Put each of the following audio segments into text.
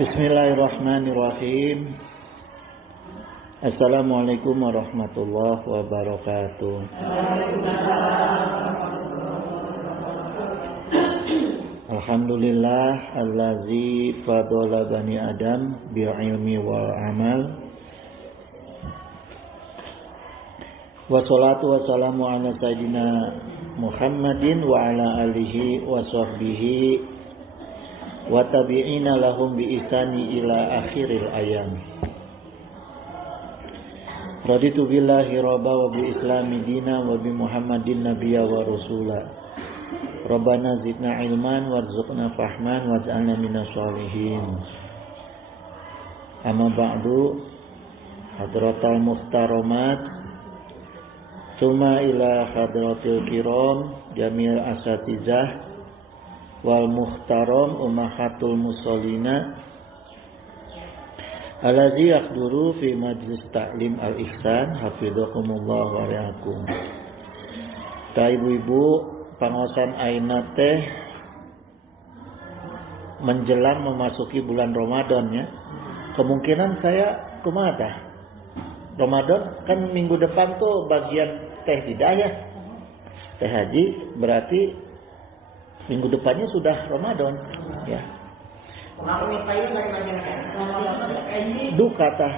Bismillahirrahmanirrahim. Assalamualaikum warahmatullahi wabarakatuh. Alhamdulillah allazi fadala bani Adam bi'ilmi wal amal. Wassalatu wassalamu ala sayyidina Muhammadin wa ala alihi wa sahbihi wa tabi'ina lahum bi ihsani ila akhiril ayam. Raditu billahi rabba wa bi islami dina wa bi Muhammadin nabiyya wa rasula. Rabbana zidna ilman warzuqna fahman waj'alna minas sholihin. Amma ba'du, hadratal muhtaramat, summa ila hadratil kiram jamil asatizah wal muhtaram ummahatul musallina allazi yahduru fi majlis ta'lim al-ihsan hafizakumullah wa ra'akum. Ta ibu-ibu pangosan aina teh menjelang memasuki bulan Ramadan ya. Kemungkinan saya kumaha Ramadan kan minggu depan tuh bagian teh hidayah. Teh haji berarti minggu depannya sudah Ramadan ya. Duka tah.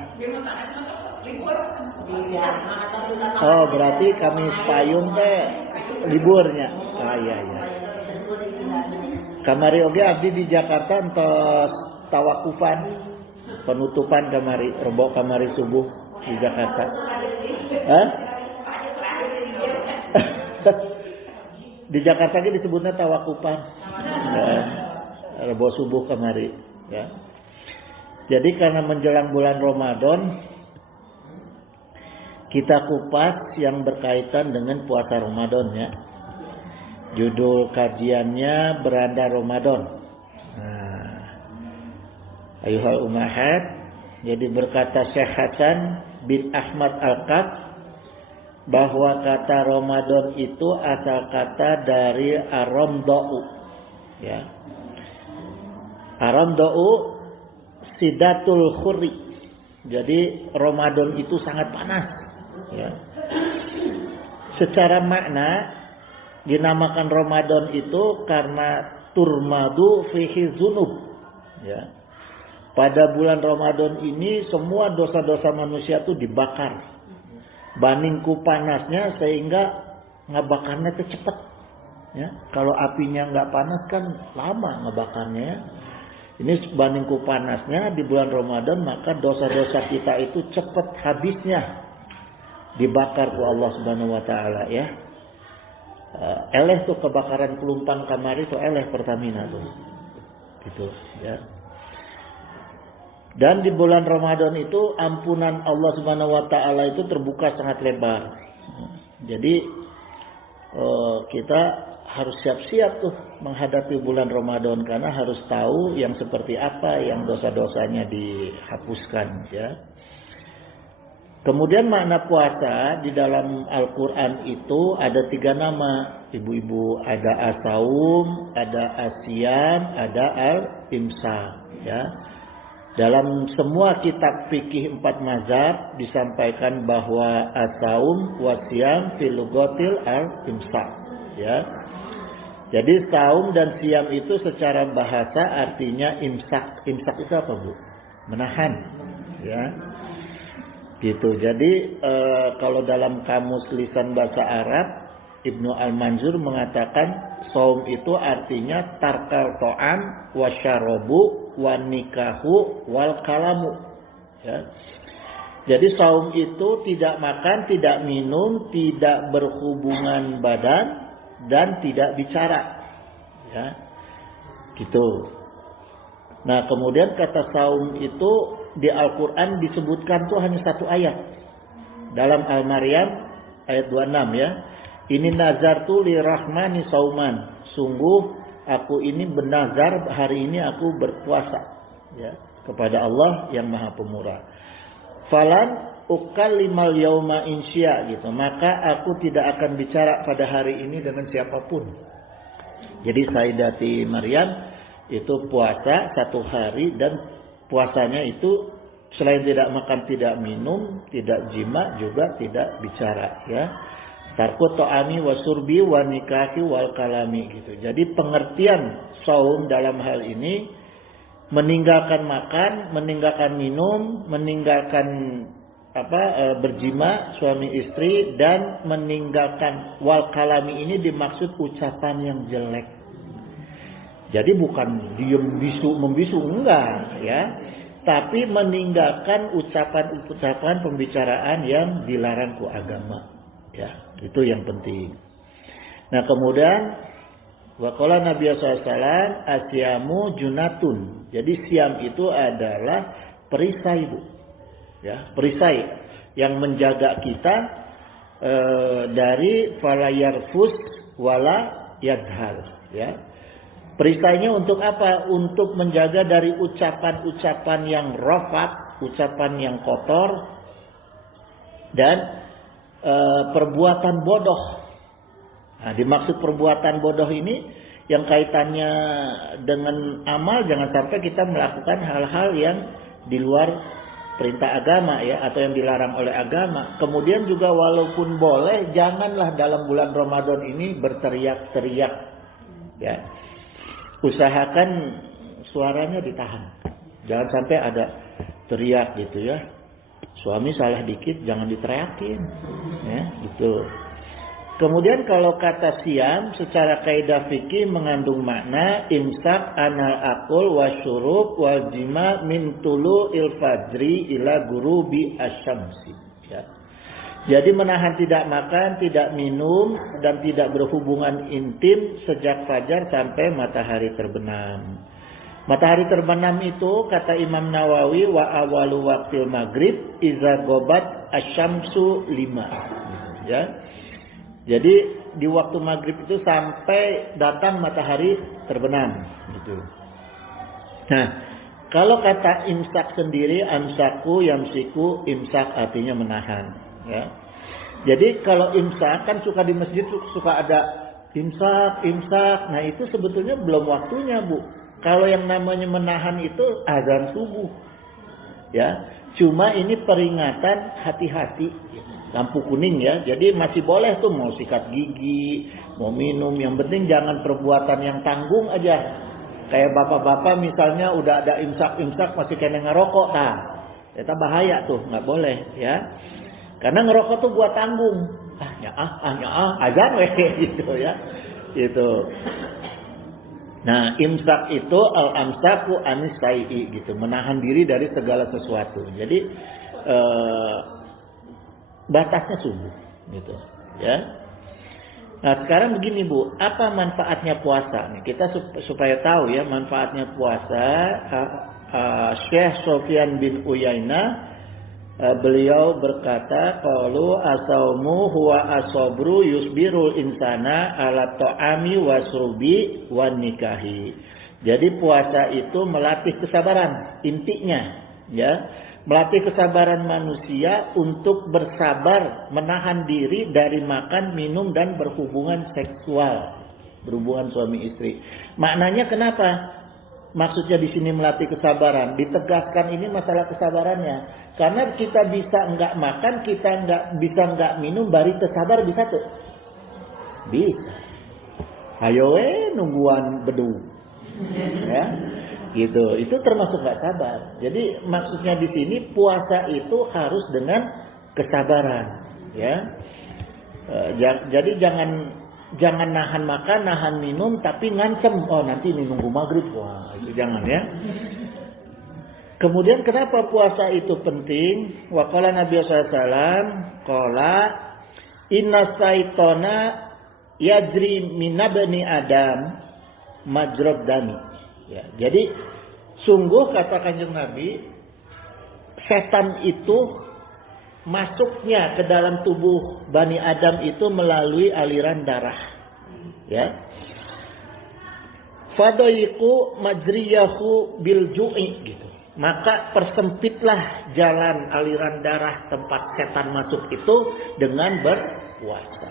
Oh, berarti Kamis Payung teh liburnya. Ah iya. Kamari oge abdi di Jakarta entos tawakufan penutupan kamari rebok kamari subuh di Jakarta. Hah? Di Jakarta ini disebutnya tawakufan. Rebo subuh kemari ya. Jadi karena menjelang bulan Ramadan kita kupas yang berkaitan dengan puasa Ramadan ya. Judul kajiannya Beranda Ramadan. Nah, ayuhal ummahat, jadi berkata Syekh Hasan bin Ahmad Al-Qaf bahwa kata Ramadan itu asal kata dari aramda'u ya. Aramda'u sidatul khurri. Jadi Ramadan itu sangat panas ya. Secara makna dinamakan Ramadan itu karena turmadu fihi dzunub ya. Pada bulan Ramadan ini semua dosa-dosa manusia itu dibakar. Bandingku panasnya sehingga ngebakarnya itu cepat ya. Kalau apinya nggak panas kan lama ngebakarnya ya. Ini bandingku panasnya di bulan Ramadan, maka dosa-dosa kita itu cepat habisnya dibakar ku Allah Subhanahu wa taala ya. Eleh tuh kebakaran pelumpang kamari tuh eleh Pertamina tuh. Gitu ya. Dan di bulan Ramadan itu ampunan Allah Subhanahu wa taala itu terbuka sangat lebar. Jadi kita harus siap-siap tuh menghadapi bulan Ramadan karena harus tahu yang seperti apa yang dosa-dosanya dihapuskan ya. Kemudian makna puasa di dalam Al-Qur'an itu ada 3 nama, ibu-ibu, ada as-saum, ada as-siyam, ada al-imsak ya. Dalam semua kitab fikih 4 mazhab disampaikan bahwa as-saum was-siyam fil lughatil al-imsak ya. Jadi saum dan siam itu secara bahasa artinya imsak. Imsak itu apa, Bu? Menahan ya. Gitu. Jadi kalau dalam kamus lisan bahasa Arab Ibnu Al-Manzur mengatakan saum itu artinya tarkal ta'am wasyarabu wan nikahu wal kalamu ya. Jadi saum itu tidak makan, tidak minum, tidak berhubungan badan dan tidak bicara ya. Gitu. Nah, kemudian kata saum itu di Al-Qur'an disebutkan tuh hanya 1 ayat. Dalam Al-Maryam ayat 26 ya. Ini nazartu lirahmani sauman. Sungguh aku ini bernazar hari ini aku berpuasa ya kepada Allah yang Maha Pemurah. Falan ukallimal yauma insya gitu. Maka aku tidak akan bicara pada hari ini dengan siapapun. Jadi Sayyidati Maryam itu puasa 1 hari dan puasanya itu selain tidak makan, tidak minum, tidak jima, juga tidak bicara, ya. Tarku ta'ami wa surbi wa nikahi wal kalami gitu. Jadi pengertian saum dalam hal ini meninggalkan makan, meninggalkan minum, meninggalkan berjima suami istri, dan meninggalkan wal kalami ini dimaksud ucapan yang jelek. Jadi bukan diem bisu membisu, enggak, ya. Tapi meninggalkan ucapan-ucapan pembicaraan yang dilarang ku agama. Ya, itu yang penting. Nah, kemudian waqala Nabi sallallahu alaihi wasallam asyamu junatun. Jadi siam itu adalah perisai, Bu. Ya, perisai yang menjaga kita dari falayarfus wala yadhal, ya. Perisainya untuk apa? Untuk menjaga dari ucapan-ucapan yang rafat, ucapan yang kotor, dan perbuatan bodoh. Nah, dimaksud perbuatan bodoh ini yang kaitannya dengan amal, jangan sampai kita melakukan hal-hal yang di luar perintah agama, ya, atau yang dilarang oleh agama. Kemudian juga walaupun boleh, janganlah dalam bulan Ramadan ini berteriak-teriak, ya. Usahakan suaranya ditahan. Jangan sampai ada teriak gitu, ya. Suami salah dikit jangan diteriakin, ya, gitu. Kemudian kalau kata siam secara kaidah fikih mengandung makna imsak anal akul wasyurub wal jima min tulu'il fajri ila gurubi asyamsi, ya. Jadi menahan tidak makan, tidak minum, dan tidak berhubungan intim sejak fajar sampai matahari terbenam. Matahari terbenam itu kata Imam Nawawi wa awalu waqtil maghrib iza gobat asyamsu 5. Ya. Jadi di waktu maghrib itu sampai datang matahari terbenam gitu. Nah, kalau kata imsak sendiri, amsaku yamsiku, imsak artinya menahan, ya. Jadi kalau imsak kan suka di masjid suka ada imsak. Nah, itu sebetulnya belum waktunya, Bu. Kalau yang namanya menahan itu azan subuh. Ya, cuma ini peringatan hati-hati. Lampu kuning, ya. Jadi masih boleh tuh mau sikat gigi, mau minum, yang penting jangan perbuatan yang tanggung aja. Kayak bapak-bapak misalnya udah ada imsak masih kena ngerokok, nah, itu bahaya tuh, nggak boleh, ya. Karena ngerokok tuh buat tanggung. Azan weh gitu, ya. Gitu. Nah, imsak itu al-amsaku anis sai'i gitu, menahan diri dari segala sesuatu. Jadi batasnya subuh gitu, ya. Nah, sekarang begini, Bu, apa manfaatnya puasa? Nih, kita supaya tahu, ya, manfaatnya puasa. Syekh Sofyan bin Uyainah beliau berkata, qalu asaumu huwa asobru yusbirul insana ala ta'ami wasrubi wan nikahi. Jadi puasa itu melatih kesabaran, intinya, ya. Melatih kesabaran manusia untuk bersabar menahan diri dari makan, minum, dan berhubungan seksual, berhubungan suami istri. Maknanya kenapa? Maksudnya di sini melatih kesabaran, ditegaskan ini masalah kesabarannya. Karena kita bisa enggak makan, kita enggak minum, bari tersabar bisa tuh? Bisa. Ayo nungguan bedu. Ya. Gitu. Itu termasuk enggak sabar. Jadi maksudnya di sini puasa itu harus dengan kesabaran, ya. Jadi jangan nahan makan, nahan minum, tapi ngancem. Oh, nanti ini nunggu maghrib. Wah, itu jangan, ya. Kemudian kenapa puasa itu penting? Wa qala Nabi sallallahu alaihi wasallam, qala inna syaitana yajri min bani Adam majrad dami. Ya, jadi sungguh kata Kanjeng Nabi, setan itu masuknya ke dalam tubuh Bani Adam itu melalui aliran darah. Ya. Fadaiqu majriyahu bil ju'i gitu. Maka persempitlah jalan aliran darah tempat setan masuk itu dengan berpuasa.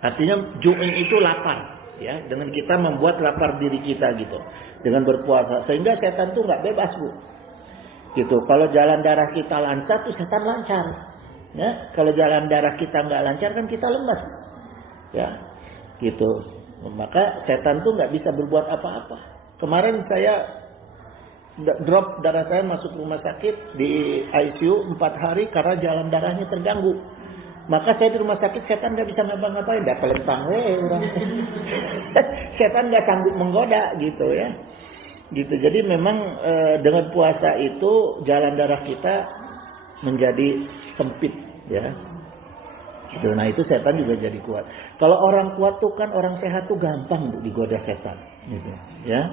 Artinya ju'i itu lapar, ya, dengan kita membuat lapar diri kita gitu dengan berpuasa, sehingga setan tuh nggak bebas, Bu. Gitu. Kalau jalan darah kita lancar tuh setan lancar. Ya, kalau jalan darah kita nggak lancar kan kita lemas. Ya, gitu. Maka setan tuh nggak bisa berbuat apa-apa. Kemarin saya drop darah saya masuk rumah sakit di ICU 4 hari karena jalan darahnya terganggu. Maka saya di rumah sakit setan nggak bisa ngapa-ngapain, dah pelentang orang. Setan nggak sanggup menggoda gitu ya. Gitu. Jadi memang dengan puasa itu jalan darah kita menjadi sempit ya. Gitu. Nah itu setan juga jadi kuat. Kalau orang kuat tuh kan orang sehat tuh gampang digoda setan. Gitu. Ya.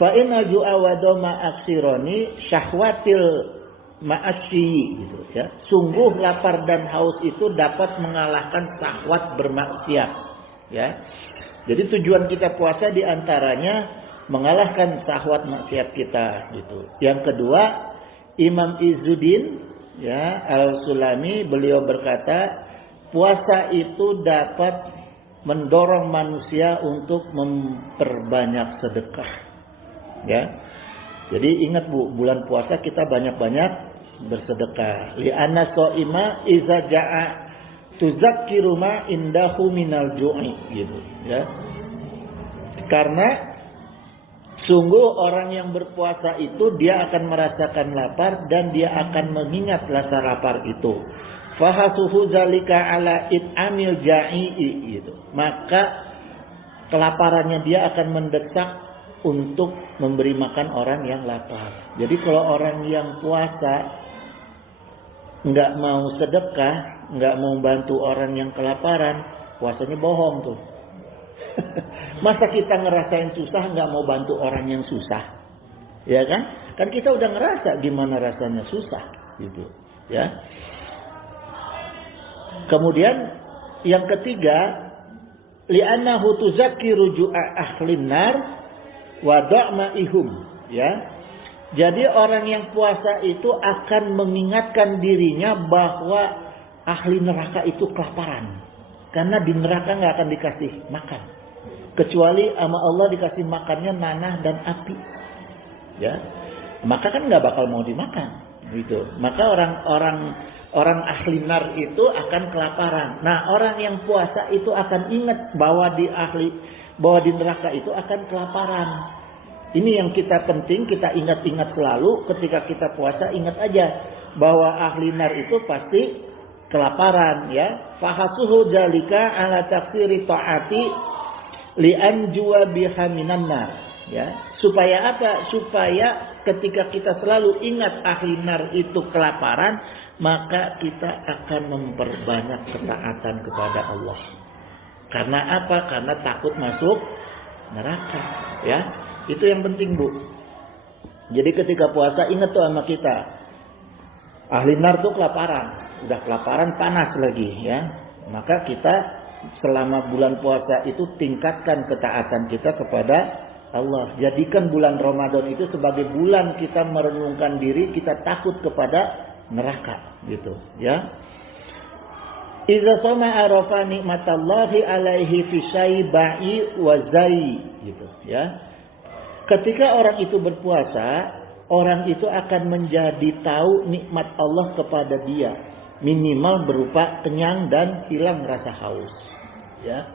Fa inna ju'a wa dama aksironi syahwatil ma'asyi gitu ya. Sungguh lapar dan haus itu dapat mengalahkan syahwat bermaksiat ya. Jadi tujuan kita puasa diantaranya mengalahkan syahwat maksiat kita gitu. Yang kedua, Imam Izzuddin ya Al-Sulami beliau berkata, puasa itu dapat mendorong manusia untuk memperbanyak sedekah. Ya. Jadi ingat Bu, bulan puasa kita banyak-banyak bersedekah. Li'anna shaima iza ja'a tuzakkiru ma indahu minal ju'i gitu ya. Karena sungguh orang yang berpuasa itu dia akan merasakan lapar dan dia akan mengingat rasa lapar itu. Fahasuhu zalika ala it'amil ja'i'i gitu. Maka kelaparannya dia akan mendesak untuk memberi makan orang yang lapar. Jadi kalau orang yang puasa nggak mau sedekah, nggak mau bantu orang yang kelaparan, puasanya bohong tuh. Masa kita ngerasain susah nggak mau bantu orang yang susah, ya kan? Kan kita udah ngerasa gimana rasanya susah, gitu, ya. Kemudian yang ketiga, li'annahu tuzakkiru ju'a ahlin nar wa da'maihum ya. Jadi orang yang puasa itu akan mengingatkan dirinya bahwa ahli neraka itu kelaparan. Karena di neraka nggak akan dikasih makan. Kecuali sama Allah dikasih makannya nanah dan api. Ya. Maka kan nggak bakal mau dimakan gitu. Maka orang ahli nar itu akan kelaparan. Nah, orang yang puasa itu akan ingat bahwa di neraka itu akan kelaparan. Ini yang kita penting, kita ingat-ingat selalu ketika kita puasa, ingat aja bahwa ahli nar itu pasti kelaparan ya. Fahasuhu jalika ala taksiri ta'ati li'anjuwa biha minan nar ya. Supaya apa? Supaya ketika kita selalu ingat ahli nar itu kelaparan, maka kita akan memperbanyak ketaatan kepada Allah. Karena apa? Karena takut masuk neraka ya. Itu yang penting Bu. Jadi ketika puasa ingat tuh sama kita. Ahli nar tuh kelaparan. Udah kelaparan panas lagi ya. Maka kita selama bulan puasa itu tingkatkan ketaatan kita kepada Allah. Jadikan bulan Ramadan itu sebagai bulan kita merenungkan diri, kita takut kepada neraka gitu ya. Iza sama arafa nikmatallahi alaihi fi syaiba'i wa zai gitu ya. Ketika orang itu berpuasa, orang itu akan menjadi tahu nikmat Allah kepada dia. Minimal berupa kenyang dan hilang rasa haus. Ya.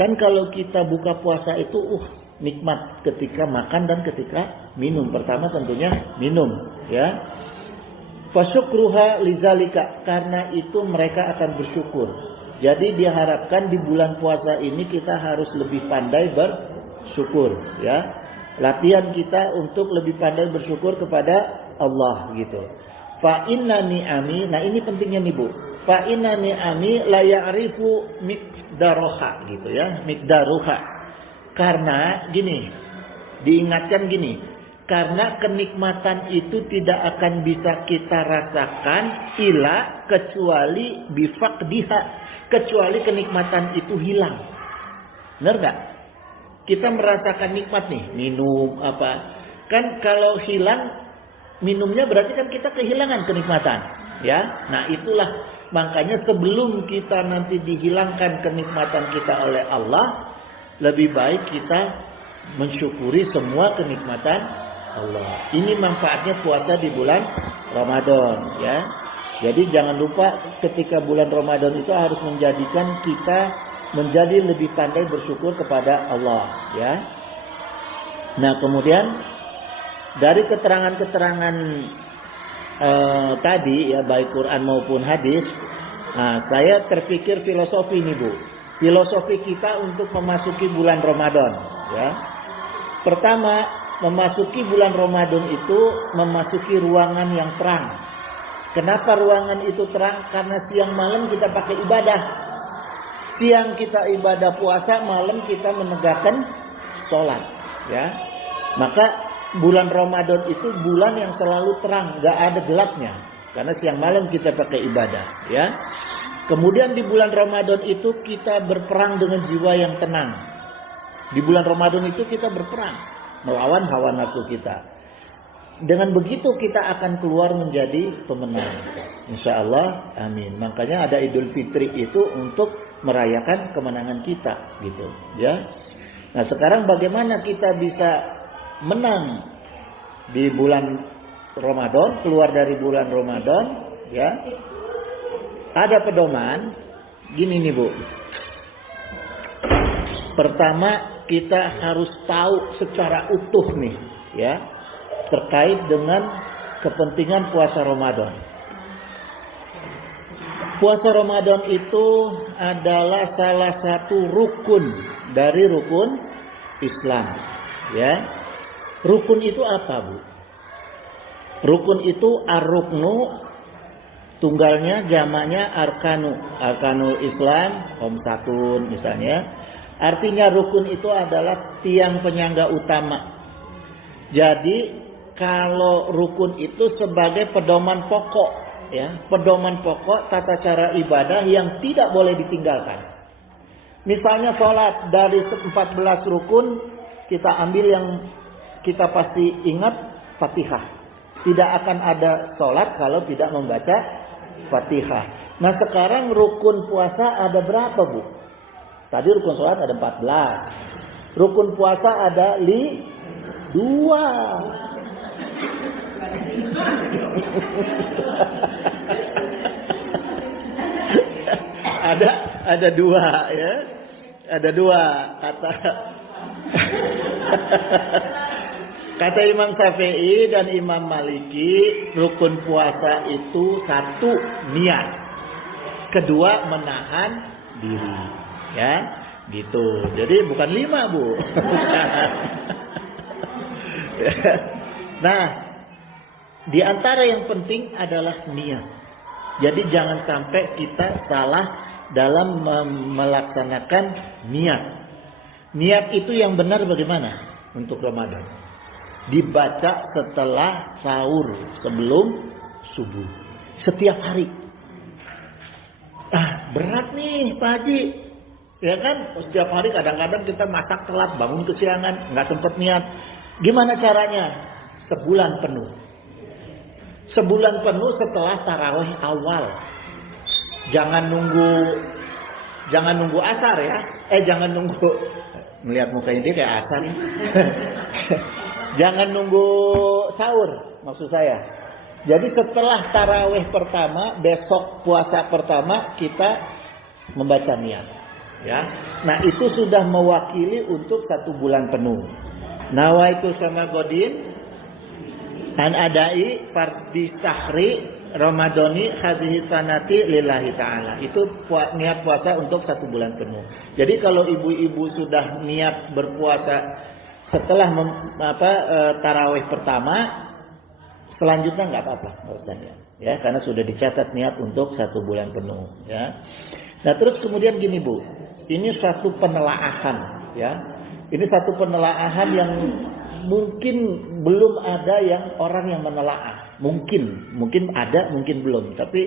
Kan kalau kita buka puasa itu nikmat ketika makan dan ketika minum. Pertama tentunya minum. Ya. Fasyukruha lizalika. Karena itu mereka akan bersyukur. Jadi diharapkan di bulan puasa ini kita harus lebih pandai bersyukur. Ya. Latihan kita untuk lebih pandai bersyukur kepada Allah gitu. Fa inna ni'ami, nah ini pentingnya nih Bu. Fa inna ni'ami la ya'rifu miqdaruha gitu ya, miqdaruha. Karena gini, diingatkan gini, karena kenikmatan itu tidak akan bisa kita rasakan ila kecuali bifaqdiha, kecuali kenikmatan itu hilang. Benar enggak? Kita merasakan nikmat nih, minum apa. Kan kalau hilang minumnya berarti kan kita kehilangan kenikmatan, ya. Nah, itulah makanya sebelum kita nanti dihilangkan kenikmatan kita oleh Allah, lebih baik kita mensyukuri semua kenikmatan Allah. Ini manfaatnya puasa di bulan Ramadan, ya. Jadi jangan lupa ketika bulan Ramadan itu harus menjadikan kita menjadi lebih pandai bersyukur kepada Allah, ya. Nah, kemudian dari keterangan-keterangan tadi, ya, baik Quran maupun hadis, nah, saya terpikir filosofi nih, Bu. Filosofi kita untuk memasuki bulan Ramadan, ya. Pertama, memasuki bulan Ramadan itu memasuki ruangan yang terang. Kenapa ruangan itu terang? Karena siang malam kita pakai ibadah. Siang kita ibadah puasa, malam kita menegakkan sholat, ya. Maka bulan Ramadan itu bulan yang selalu terang, gak ada gelapnya. Karena siang malam kita pakai ibadah, ya. Kemudian di bulan Ramadan itu kita berperang dengan jiwa yang tenang. Di bulan Ramadan itu kita berperang melawan hawa nafsu kita. Dengan begitu kita akan keluar menjadi pemenang. Insya Allah, amin. Makanya ada Idul Fitri itu untuk merayakan kemenangan kita, gitu, ya. Nah, sekarang bagaimana kita bisa menang di bulan Ramadan, keluar dari bulan Ramadan, ya. Ada pedoman gini nih, Bu. Pertama, kita harus tahu secara utuh nih, ya, terkait dengan kepentingan puasa Ramadan. Puasa Ramadan itu adalah salah satu rukun dari rukun Islam, ya. Rukun itu apa, Bu? Rukun itu ar-ruknu, tunggalnya, jamaknya arkanu. Arkanul Islam, Khamsatun misalnya. Artinya rukun itu adalah tiang penyangga utama. Jadi kalau rukun itu sebagai pedoman pokok, ya, pedoman pokok tata cara ibadah yang tidak boleh ditinggalkan. Misalnya sholat, dari 14 rukun kita ambil yang kita pasti ingat, Fatihah. Tidak akan ada sholat kalau tidak membaca Fatihah. Nah, sekarang rukun puasa ada berapa, Bu? Tadi rukun sholat ada 14. Rukun puasa ada 2. ada 2, ya. Ada 2 kata Imam Syafi'i dan Imam Maliki, rukun puasa itu 1 niat, 2 menahan diri, ya, gitu. Jadi bukan 5, Bu. Nah, di antara yang penting adalah niat. Jadi jangan sampai kita salah dalam melaksanakan niat. Niat itu yang benar bagaimana untuk Ramadan? Dibaca setelah sahur, sebelum subuh, setiap hari. Berat nih Pak Haji, ya kan? Setiap hari kadang-kadang kita masak telat, bangun kesiangan, nggak sempat niat. Gimana caranya? Sebulan penuh. Sebulan penuh setelah tarawih awal. Jangan nunggu asar, ya. Jangan nunggu, melihat mukanya dia kayak asar. Jangan nunggu sahur, maksud saya. Jadi setelah tarawih pertama, besok puasa pertama, kita membaca niat, ya. Nah, itu sudah mewakili untuk 1 bulan penuh. Nawaitu sama godin an adai fardhi sahri ramadhani hadhihi sanati lillahi ta'ala. Itu niat puasa untuk 1 bulan penuh. Jadi kalau ibu-ibu sudah niat berpuasa setelah tarawih pertama, selanjutnya nggak apa-apa, ya, karena sudah dicatat niat untuk 1 bulan penuh, ya. Nah, terus kemudian gini, Bu, ini satu penelaahan, ya. Ini satu penelaahan yang mungkin belum ada yang orang yang menelaah. Mungkin ada, mungkin belum. Tapi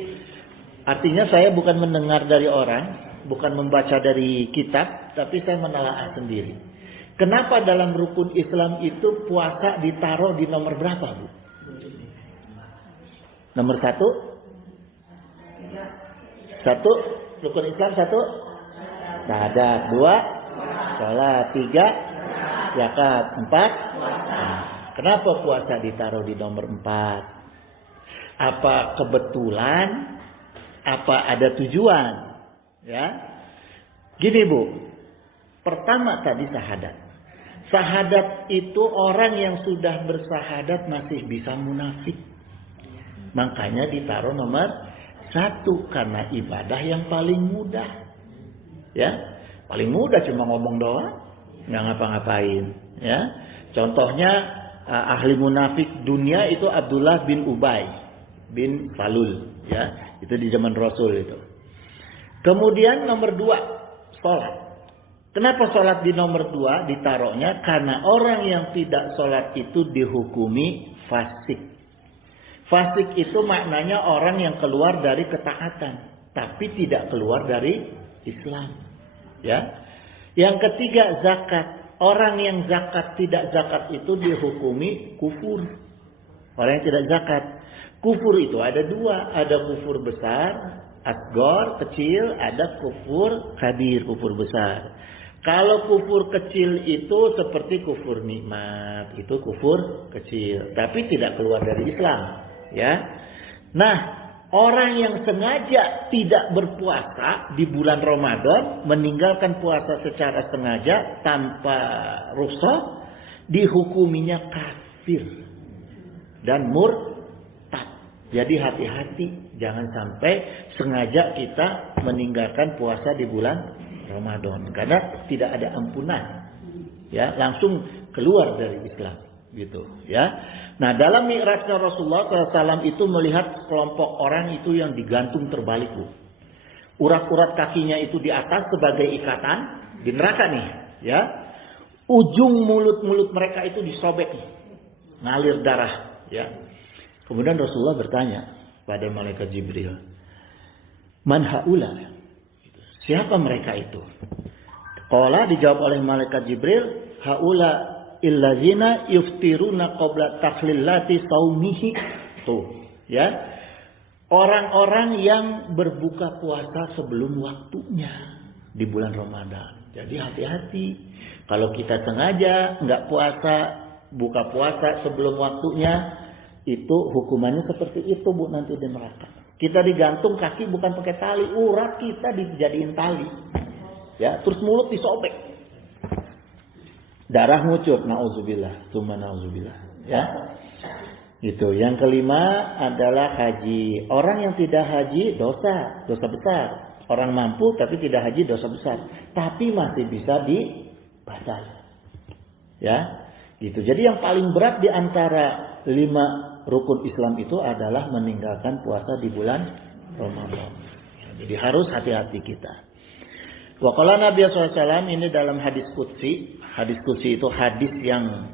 artinya saya bukan mendengar dari orang, bukan membaca dari kitab, tapi saya menelaah sendiri. Kenapa dalam rukun Islam itu puasa ditaruh di nomor berapa, Bu? Nomor 1? 1, rukun Islam 1? Syahadat. 2, sholat. 3, zakat. 4. Kenapa puasa ditaruh di nomor 4? Apa kebetulan? Apa ada tujuan? Ya. Gini Bu. Pertama tadi syahadat. Syahadat itu orang yang sudah bersahadat masih bisa munafik. Makanya ditaruh nomor 1 karena ibadah yang paling mudah. Ya. Paling mudah cuma ngomong doang, nggak ngapa-ngapain. Ya. Contohnya ahli munafik dunia itu Abdullah bin Ubay bin Salul, ya, itu di zaman Rasul itu. Kemudian nomor 2, sholat. Kenapa sholat di nomor 2 ditaruhnya? Karena orang yang tidak sholat itu dihukumi fasik. Fasik itu maknanya orang yang keluar dari ketaatan, tapi tidak keluar dari Islam. Ya. Yang ketiga zakat. Orang yang zakat tidak zakat itu dihukumi kufur. Orang yang tidak zakat. Kufur itu ada 2. Ada kufur besar, asgor, kecil. Ada kufur kabir, kufur besar. Kalau kufur kecil itu seperti kufur nikmat. Itu kufur kecil. Tapi tidak keluar dari Islam. Ya. Nah, orang yang sengaja tidak berpuasa di bulan Ramadan, meninggalkan puasa secara sengaja tanpa rukhsah, dihukuminya kafir dan murtad. Jadi hati-hati, jangan sampai sengaja kita meninggalkan puasa di bulan Ramadan karena tidak ada ampunan. Ya, langsung keluar dari Islam gitu, ya. Nah, dalam mi'rajnya Rasulullah SAW itu melihat kelompok orang itu yang digantung terbalik, Bu. Urat-urat kakinya itu di atas sebagai ikatan di neraka nih, ya. Ujung mulut-mulut mereka itu disobek, ngalir darah, ya. Kemudian Rasulullah bertanya pada malaikat Jibril, "Man haula?" Siapa mereka itu? Qala, dijawab oleh malaikat Jibril, "Haula illazina yuftiruna qabla takhlilati saumihi." Tuh, ya. Orang-orang yang berbuka puasa sebelum waktunya di bulan Ramadan. Jadi hati-hati. Kalau kita sengaja nggak puasa, buka puasa sebelum waktunya, itu hukumannya seperti itu, Bu, nanti di neraka. Kita digantung kaki bukan pakai tali, urat kita dijadiin tali. Ya, terus mulut disobek. Darah ngucur, nauzubillah, tsumma nauzubillah, ya. Itu. Yang kelima adalah haji. Orang yang tidak haji dosa besar. Orang mampu tapi tidak haji dosa besar, tapi masih bisa dibatal. Ya, gitu. Jadi yang paling berat di antara 5 rukun Islam itu adalah meninggalkan puasa di bulan Ramadan. Jadi harus hati-hati kita. Wa qala Nabi SAW ini dalam hadis qudsi. Hadis qudsi itu hadis yang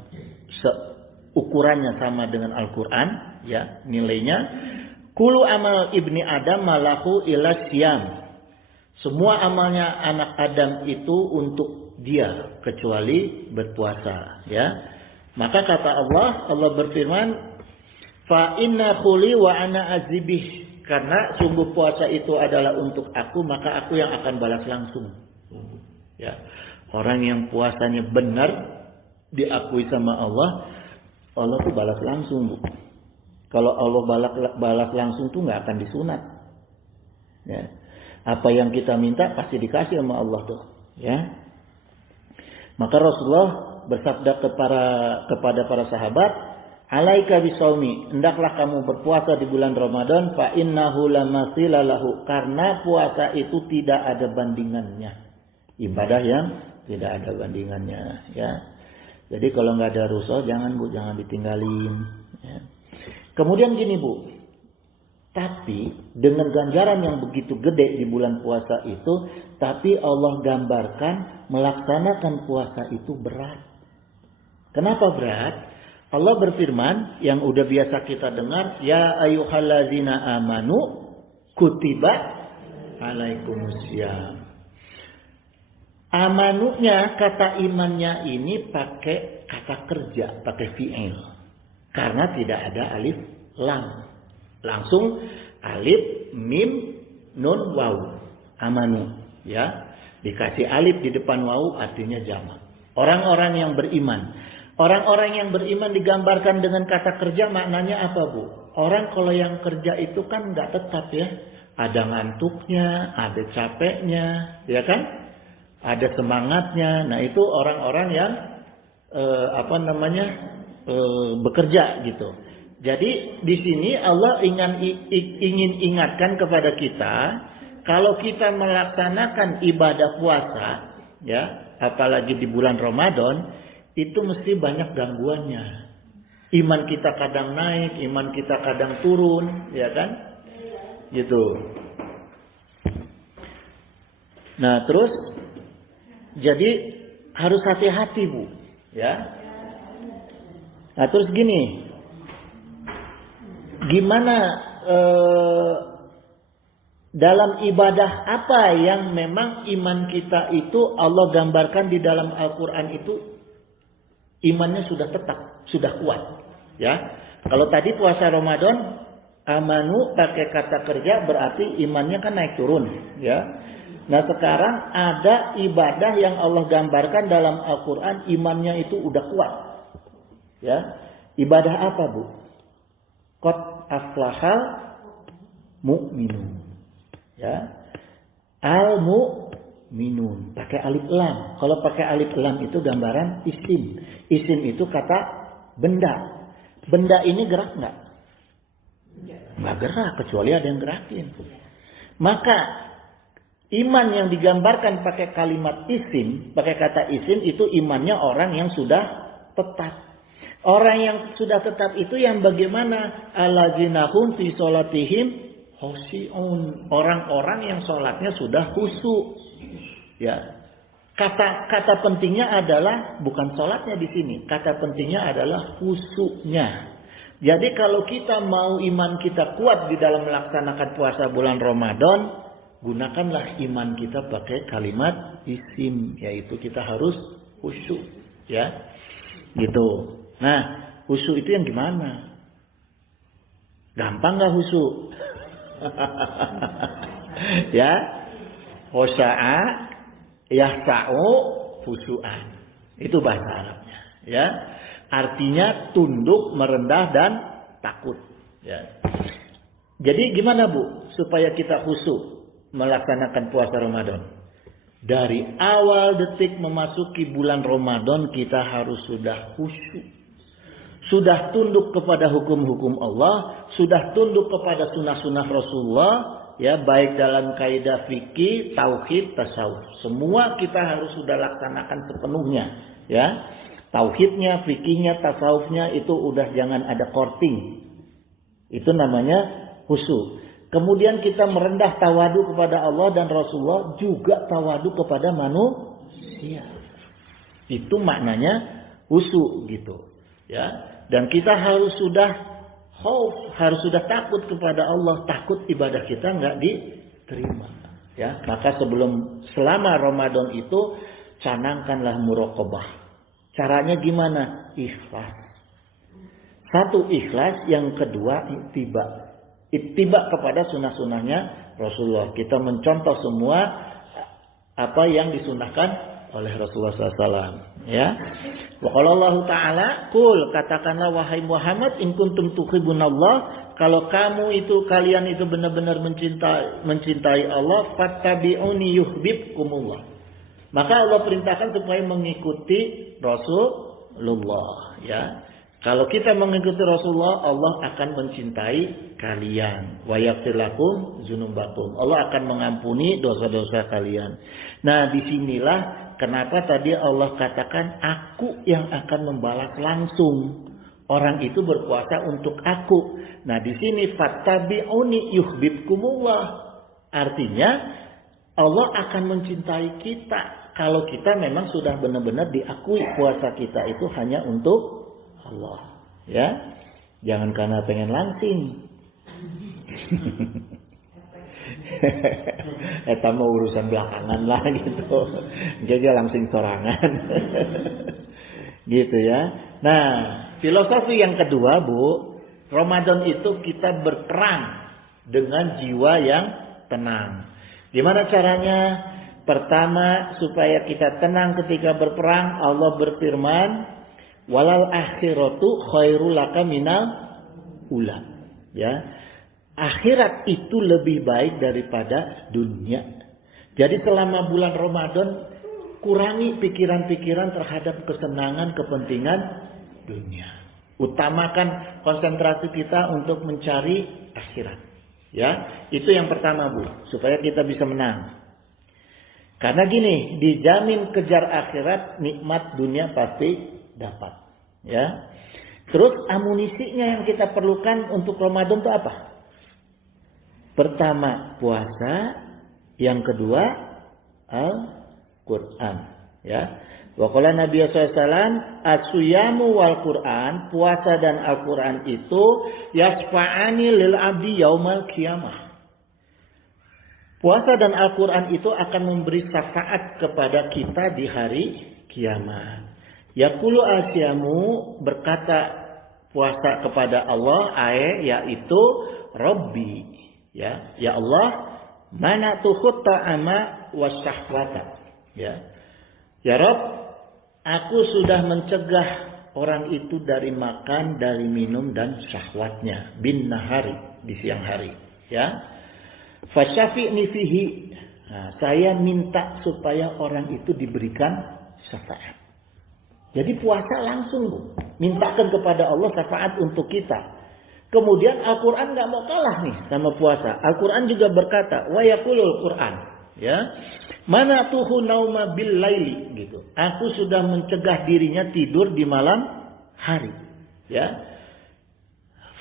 ukurannya sama dengan Al-Quran, ya, nilainya. Kullu amal ibni Adam malahu ila siyam. Semua amalnya anak Adam itu untuk dia kecuali berpuasa, ya. Maka kata Allah berfirman, "Fa inna khuli wa ana azibih." Karena sungguh puasa itu adalah untuk aku, maka aku yang akan balas langsung. Ya. Orang yang puasanya benar diakui sama Allah tuh balas langsung, Bu. Kalau Allah balas langsung tuh nggak akan disunat. Ya. Apa yang kita minta pasti dikasih sama Allah tuh, ya. Maka Rasulullah bersabda kepada para sahabat, "Alaika bisawmi, hendaklah kamu berpuasa di bulan Ramadan, fa innahu lamatsila lahu." Karena puasa itu tidak ada bandingannya. Ibadah yang tidak ada bandingannya, ya. Jadi kalau nggak ada rukhsah, jangan ditinggalin, ya. Kemudian gini, Bu. Tapi dengan ganjaran yang begitu gede di bulan puasa itu, tapi Allah gambarkan melaksanakan puasa itu berat. Kenapa berat? Allah berfirman yang udah biasa kita dengar, "Ya ayyuhallazina amanu kutiba alaikumusiyam." Amanunya, kata imannya ini pakai kata kerja, pakai fi'il. Karena tidak ada alif lam. Langsung alif, mim, nun, waw. Amanu, ya. Dikasih alif di depan waw artinya jamak. Orang-orang yang beriman. Orang-orang yang beriman digambarkan dengan kata kerja, maknanya apa, Bu? Orang kalau yang kerja itu kan nggak tetap ya. Ada ngantuknya, ada capeknya, ya kan? Ada semangatnya. Nah itu orang-orang yang bekerja gitu. Jadi di sini Allah ingin ingatkan kepada kita, kalau kita melaksanakan ibadah puasa, ya, apalagi di bulan Ramadan, itu mesti banyak gangguannya. Iman kita kadang naik, iman kita kadang turun, ya kan? Gitu. Nah, terus jadi harus hati-hati, Bu, ya. Nah, terus gini. Gimana dalam ibadah apa yang memang iman kita itu Allah gambarkan di dalam Al-Qur'an itu imannya sudah tetap, sudah kuat, ya. Kalau tadi puasa Ramadan amanu pakai kata kerja berarti imannya kan naik turun, ya. Nah, sekarang ada ibadah yang Allah gambarkan dalam Al-Qur'an imannya itu udah kuat. Ya. Ibadah apa, Bu? Qad aflahal mu'minun. Ya. Al-mu'minun. Pakai alif lam. Kalau pakai alif lam itu gambaran isim. Isim itu kata benda. Benda ini gerak nggak? Nggak gerak, kecuali ada yang gerakin. Maka iman yang digambarkan pakai kalimat isim, pakai kata isim, itu imannya orang yang sudah tetap. Orang yang sudah tetap itu yang bagaimana? Alladzina hum fi sholatihim khushi'un. Orang-orang yang sholatnya sudah khusyuk. Ya. Kata pentingnya adalah bukan sholatnya di sini. Kata pentingnya adalah khusyuknya. Jadi kalau kita mau iman kita kuat di dalam melaksanakan puasa bulan Ramadan, gunakanlah iman kita pakai kalimat isim, yaitu kita harus khusyuk, ya. Gitu. Nah, khusyuk itu yang gimana? Gampang nggak khusyuk? Ya, khosya'a yahsa'u khusyu'an. Itu bahasa Arabnya, ya. Artinya tunduk, merendah dan takut, ya. Jadi gimana, Bu, supaya kita khusyuk melaksanakan puasa Ramadan? Dari awal detik memasuki bulan Ramadan kita harus sudah khusyuk. Sudah tunduk kepada hukum-hukum Allah, sudah tunduk kepada sunnah-sunnah Rasulullah, ya, baik dalam kaidah fikih, tauhid, tasawuf. Semua kita harus sudah laksanakan sepenuhnya, ya. Tauhidnya, fikihnya, tasawufnya itu udah jangan ada korting. Itu namanya khusyuk. Kemudian kita merendah tawadu kepada Allah dan Rasulullah, juga tawadu kepada manusia. Itu maknanya khusyuk gitu, ya. Dan kita harus sudah khauf, harus sudah takut kepada Allah, takut ibadah kita nggak diterima, ya. Maka selama Ramadan itu canangkanlah muraqabah. Caranya gimana? Ikhlas. Satu ikhlas, yang kedua ittiba kepada sunnah-sunnahnya Rasulullah. Kita mencontoh semua apa yang disunahkan oleh Rasulullah SAW. Ya. Wa qala Allah Ta'ala, qul, katakanlah wahai Muhammad, in kuntum tuhibbunallah, kalau kalian itu benar-benar mencintai Allah, fattabi'uni yuhibbukumullah. Maka Allah perintahkan supaya mengikuti Rasulullah, ya. Kalau kita mengikuti Rasulullah, Allah akan mencintai kalian. Wa yaghfir lakum dzunubakum. Allah akan mengampuni dosa-dosa kalian. Nah, disinilah kenapa tadi Allah katakan aku yang akan membalas langsung. Orang itu berpuasa untuk aku. Nah, di sini fattabi'uni yuhibbukumullah. Artinya Allah akan mencintai kita kalau kita memang sudah benar-benar diakui puasa kita itu hanya untuk Allah, ya. Jangan karena pengen langsing. Eta mau urusan belakangan lah gitu. Jadi langsing sorangan. Gitu ya. Nah, filosofi yang kedua, Bu, Ramadan itu kita berperang dengan jiwa yang tenang. Gimana caranya? Pertama, supaya kita tenang ketika berperang, Allah berfirman, Walal akhiratu khairul laka minal ula. Ya. Akhirat itu lebih baik daripada dunia. Jadi selama bulan Ramadan kurangi pikiran-pikiran terhadap kesenangan, kepentingan dunia. Utamakan konsentrasi kita untuk mencari akhirat. Ya, itu yang pertama, Bu, supaya kita bisa menang. Karena gini, dijamin kejar akhirat, nikmat dunia pasti dapat. Ya. Terus amunisinya yang kita perlukan untuk Ramadan itu apa? Pertama, puasa. Yang kedua, Al-Quran. Ya. Wa qala Nabi SAW, as-siyamu wal Quran, puasa dan Al-Quran itu yasfa'ani lil abdi yaumal qiyamah. Puasa dan Al-Quran itu akan memberi syafaat kepada kita di hari kiamat. Yaqulu asyamu, berkata puasa kepada Allah, yaitu Rabbi, ya Allah, mana tuhut ta'ama wasyahwata. Ya Rabb, aku sudah mencegah orang itu dari makan, dari minum dan syahwatnya bin nahari, di siang hari. Ya, fasyafi'ni fihi. Nah, saya minta supaya orang itu diberikan syafaat. Jadi puasa langsung, Bu, mintakan kepada Allah syafaat untuk kita. Kemudian Al-Quran nggak mau kalah nih sama puasa. Al-Quran juga berkata, wa yaqulul Quran, ya, mana tuhu nauma bil laili, gitu. Aku sudah mencegah dirinya tidur di malam hari, ya.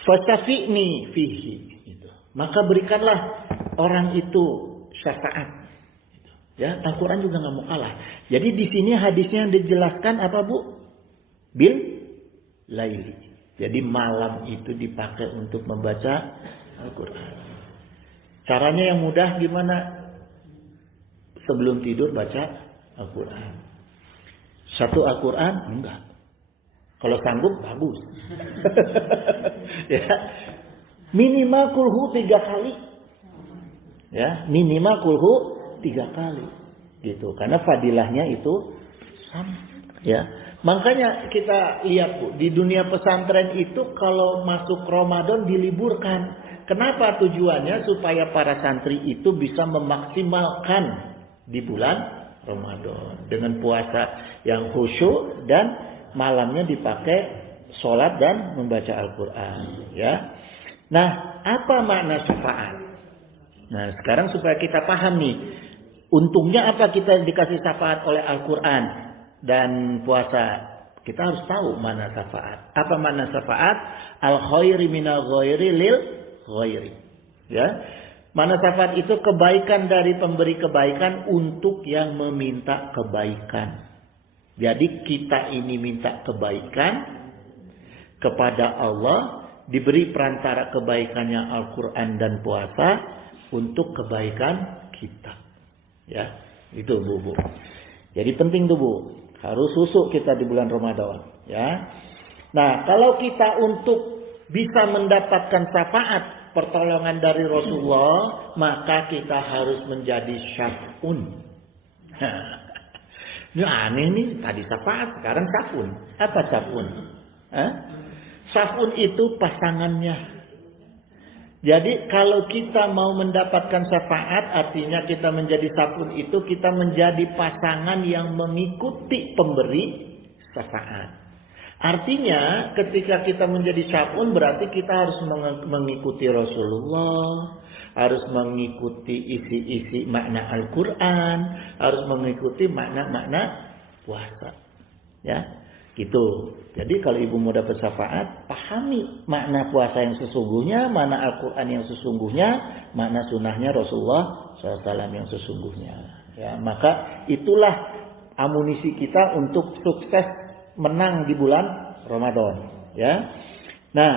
Fasyafi'ni fihi, gitu. Maka berikanlah orang itu syafaat, gitu. Ya, Al-Quran juga nggak mau kalah. Jadi di sini hadisnya yang dijelaskan apa, Bu? Bil laili. Jadi malam itu dipakai untuk membaca Al-Quran. Caranya yang mudah gimana? Sebelum tidur baca Al-Quran. Satu Al-Quran? Enggak. Kalau sanggup, bagus. Ya. Minimal kulhu 3 kali. Ya, minimal kulhu 3 kali. Gitu. Karena fadilahnya itu sama. Ya. Makanya kita lihat, Bu, di dunia pesantren itu kalau masuk Ramadan diliburkan. Kenapa tujuannya? Supaya para santri itu bisa memaksimalkan di bulan Ramadan dengan puasa yang khusyuk dan malamnya dipakai sholat dan membaca Al-Quran. Ya. Nah, apa makna syafaat? Nah, sekarang supaya kita paham nih, untungnya apa kita dikasih syafaat oleh Al-Quran dan puasa. Kita harus tahu mana syafaat. Apa makna syafaat? Al-khairi minal ghairi lil ghairi. Ya. Mana syafaat itu kebaikan dari pemberi kebaikan untuk yang meminta kebaikan. Jadi kita ini minta kebaikan kepada Allah, diberi perantara kebaikannya Al-Quran dan puasa untuk kebaikan kita. Ya, itu, Bu. Jadi penting tuh, Bu. Harus susuk kita di bulan Ramadan, ya. Nah, kalau kita untuk bisa mendapatkan syafaat pertolongan dari Rasulullah, maka kita harus menjadi syaf'un. Ini aneh nih, tadi syafaat, sekarang syaf'un. Apa syaf'un? Syaf'un itu pasangannya. Jadi kalau kita mau mendapatkan syafaat, artinya kita menjadi syaf'un itu kita menjadi pasangan yang mengikuti pemberi syafaat. Artinya ketika kita menjadi syaf'un berarti kita harus mengikuti Rasulullah, harus mengikuti isi-isi makna Al-Quran, harus mengikuti makna-makna puasa. Ya. Gitu. Jadi kalau ibu mau dapat syafaat, pahami makna puasa yang sesungguhnya, makna Al-Quran yang sesungguhnya, makna sunnahnya Rasulullah SAW yang sesungguhnya. Ya, maka itulah amunisi kita untuk sukses menang di bulan Ramadan. Ya. Nah,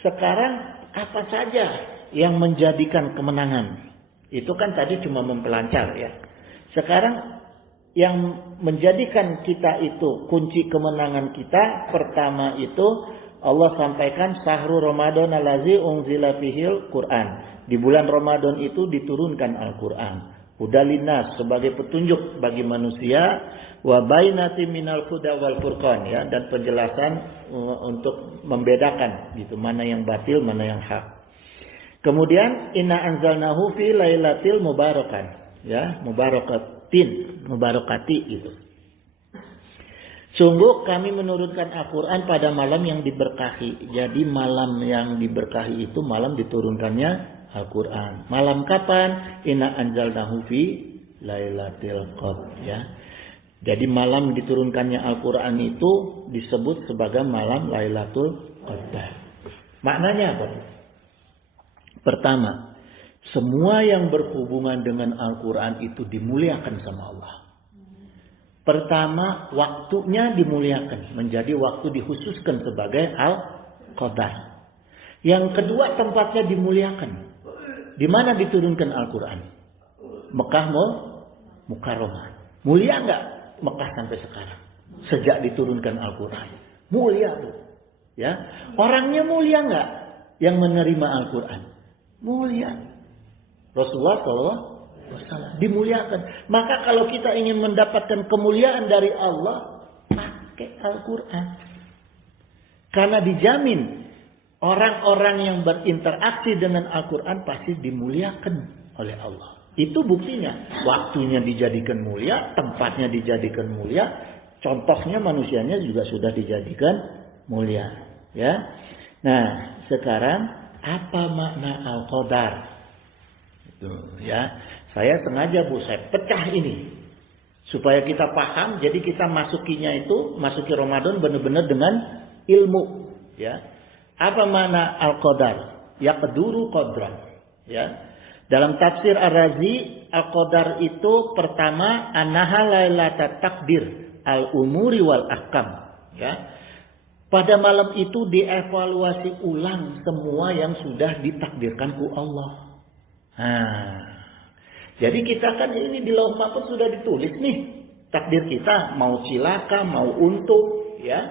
sekarang apa saja yang menjadikan kemenangan? Itu kan tadi cuma mempelancar, ya. Sekarang yang menjadikan kita itu kunci kemenangan kita, pertama itu Allah sampaikan syahrul Ramadan allazi unzila fihil Quran. Di bulan Ramadan itu diturunkan Al-Quran. hudalinas sebagai petunjuk bagi manusia, wa bainatin minal huda wal furqan ya, dan penjelasan untuk membedakan gitu mana yang batil, mana yang hak. Kemudian inna anzalnahu fi lailatil mubarakan ya, mubarakati itu. Sungguh kami menurunkan Al-Quran pada malam yang diberkahi. Jadi malam yang diberkahi itu malam diturunkannya Al-Quran. Malam kapan? Inna anzalnahu fi lailatul qadr ya. Jadi malam diturunkannya Al-Quran itu disebut sebagai malam Lailatul Qadar. Maknanya apa? Pertama, semua yang berhubungan dengan Al-Quran itu dimuliakan sama Allah. Pertama, waktunya dimuliakan. Menjadi waktu dikhususkan sebagai Al-Qadar. Yang kedua, tempatnya dimuliakan. Di mana diturunkan Al-Quran? Mekah Mukarramah. Mulia enggak Mekah sampai sekarang? Sejak diturunkan Al-Quran. Mulia tuh. Ya. Orangnya mulia enggak yang menerima Al-Quran? Mulia. Rasulullah SAW dimuliakan. Maka kalau kita ingin mendapatkan kemuliaan dari Allah, pakai Al-Quran. Karena dijamin orang-orang yang berinteraksi dengan Al-Quran pasti dimuliakan oleh Allah. Itu buktinya. Waktunya dijadikan mulia, tempatnya dijadikan mulia, contohnya manusianya juga sudah dijadikan mulia. Ya. Nah, sekarang apa makna Al-Qadar? Itu ya. Saya sengaja saya pecah ini supaya kita paham. Jadi kita masuki Ramadan benar-benar dengan ilmu. Ya. Apa makna Al-Qadar? Yaqduru qadran. Ya. Dalam tafsir Ar-Razi, Al-Qadar itu pertama annaha lailatat takdir al-umuri wal ahkam. Ya. Pada malam itu dievaluasi ulang semua yang sudah ditakdirkan ku Allah. Jadi kita kan ini di Lauh Mahfuz sudah ditulis nih takdir kita, mau cilaka, mau untung, ya.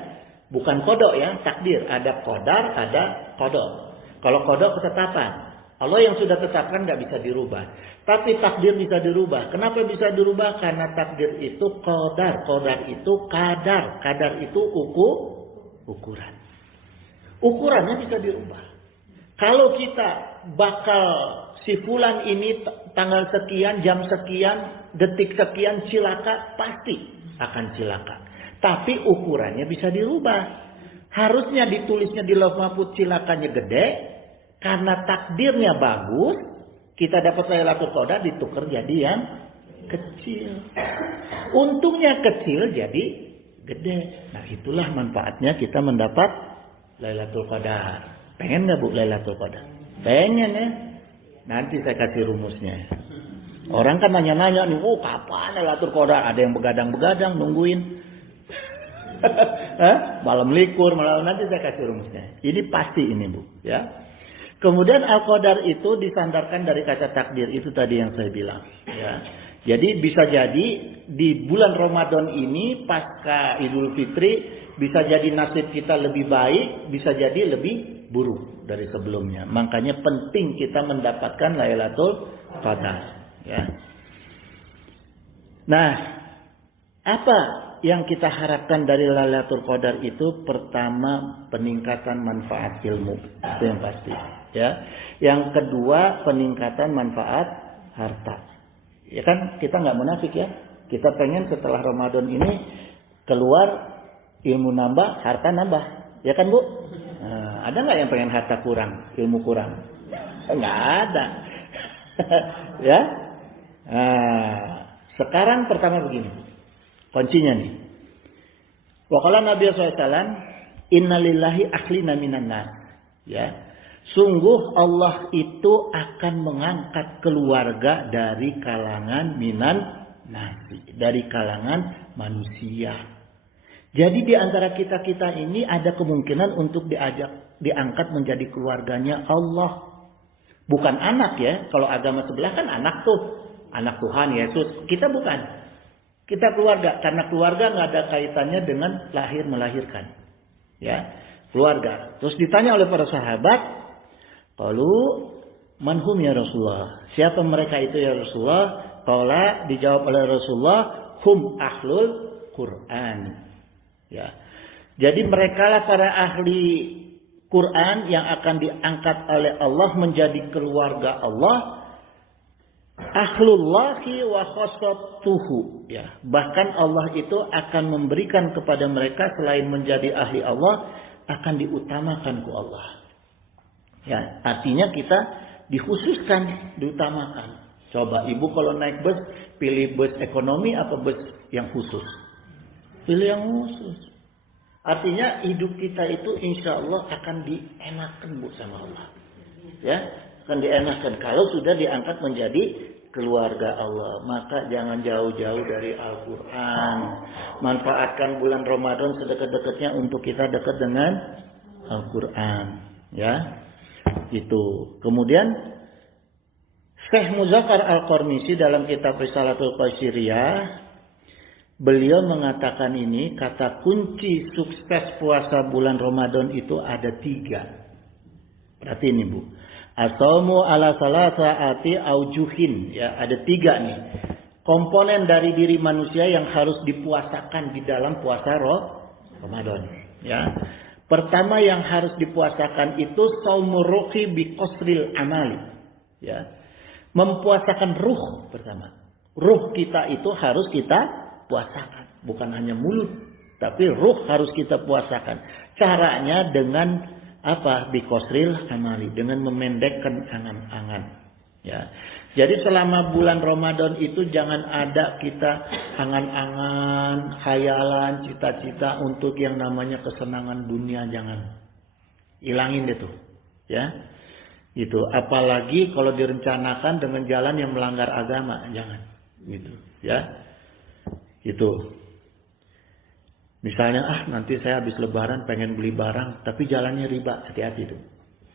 Bukan kodok ya, takdir. Ada qadar, ada kodok. Kalau kodok ketetapan. Allah yang sudah tetapkan nggak bisa dirubah. Tapi takdir bisa dirubah. Kenapa bisa dirubah? Karena takdir itu qadar. Qadar itu kadar. Kadar itu ukuran. Ukurannya bisa dirubah. Kalau kita bakal si fulan ini tanggal sekian, jam sekian, detik sekian cilaka, pasti akan cilaka. Tapi ukurannya bisa dirubah. Harusnya ditulisnya di Lauh Mahfuz cilakanya gede. Karena takdirnya bagus, kita dapat Lailatul Qadar ditukar jadi yang kecil. Untungnya kecil jadi gede. Nah, itulah manfaatnya kita mendapat Lailatul Qadar. Pengen nggak Bu Lailatul Qadar? Pengen ya? Nanti saya kasih rumusnya. Orang kan nanya-nanya nih, kapan Lailatul Qadar? Ada yang begadang-begadang nungguin. Malam likur, malam nanti saya kasih rumusnya. Ini pasti ini Bu, ya. Kemudian Al-Qadar itu disandarkan dari kata takdir itu tadi yang saya bilang. Ya. Jadi bisa jadi di bulan Ramadan ini pasca Idul Fitri bisa jadi nasib kita lebih baik, bisa jadi lebih buruk dari sebelumnya. Makanya penting kita mendapatkan Lailatul Qadar. Ya. Nah, apa yang kita harapkan dari Lailatul Qadar itu? Pertama, peningkatan manfaat ilmu. Itu yang pasti. Ya. Yang kedua, peningkatan manfaat harta. Ya kan kita nggak munafik ya. Kita pengen setelah Ramadan ini keluar ilmu nambah, harta nambah. Ya kan Bu? Nah, ada nggak yang pengen harta kurang, ilmu kurang? Nggak ada. Ya. Nah, sekarang pertama begini. Kuncinya nih. Wa qala Nabi sallallahu alaihi wasallam, innalillahi akhlina minan nas. Ya. Sungguh Allah itu akan mengangkat keluarga dari kalangan minan nasi, dari kalangan manusia. Jadi di antara kita-kita ini ada kemungkinan untuk diangkat menjadi keluarganya Allah. Bukan anak ya, kalau agama sebelah kan anak tuh, anak Tuhan Yesus. Kita bukan. Kita keluarga, karena keluarga nggak ada kaitannya dengan lahir melahirkan. Ya, keluarga. Terus ditanya oleh para sahabat, qalu manhum ya Rasulullah. Siapa mereka itu ya Rasulullah? Qala dijawab oleh Rasulullah, hum ahlul Quran. Ya. Jadi merekalah para ahli Quran yang akan diangkat oleh Allah menjadi keluarga Allah. Ahlullahi wa khassatuhu. Ya. Bahkan Allah itu akan memberikan kepada mereka selain menjadi ahli Allah, akan diutamakan ku Allah. Ya, artinya kita dikhususkan, diutamakan. Coba ibu kalau naik bus, pilih bus ekonomi apa bus yang khusus? Pilih yang khusus. Artinya hidup kita itu insya Allah akan dienakan Bu sama Allah. Ya, akan dienakan kalau sudah diangkat menjadi keluarga Allah. Maka jangan jauh-jauh dari Al-Quran. Manfaatkan bulan Ramadan sedekat-dekatnya untuk kita dekat dengan Al-Quran. Ya, itu. Kemudian Syekh Muzaffar Al-Qarmisi dalam kitab Risalatul Qaisiriyah, beliau mengatakan ini, kata kunci sukses puasa bulan Ramadan itu ada 3. Berarti ini Bu. As-saumu ala salasati aujuhin. Ya, ada 3 nih. Komponen dari diri manusia yang harus dipuasakan di dalam puasa Ramadan. Ya. Pertama yang harus dipuasakan itu saumur ruhi bi qasril amali. Ya. Mempuasakan ruh pertama. Ruh kita itu harus kita puasakan. Bukan hanya mulut. Tapi ruh harus kita puasakan. Caranya dengan apa? Bikosril amali. Dengan memendekkan angan-angan. Ya. Jadi selama bulan Ramadan itu jangan ada kita angan-angan, khayalan, cita-cita untuk yang namanya kesenangan dunia. Jangan. Hilangin itu. Ya. Itu. Apalagi kalau direncanakan dengan jalan yang melanggar agama. Jangan. Gitu. Ya. Itu. Misalnya nanti saya habis lebaran pengen beli barang tapi jalannya riba, hati-hati itu.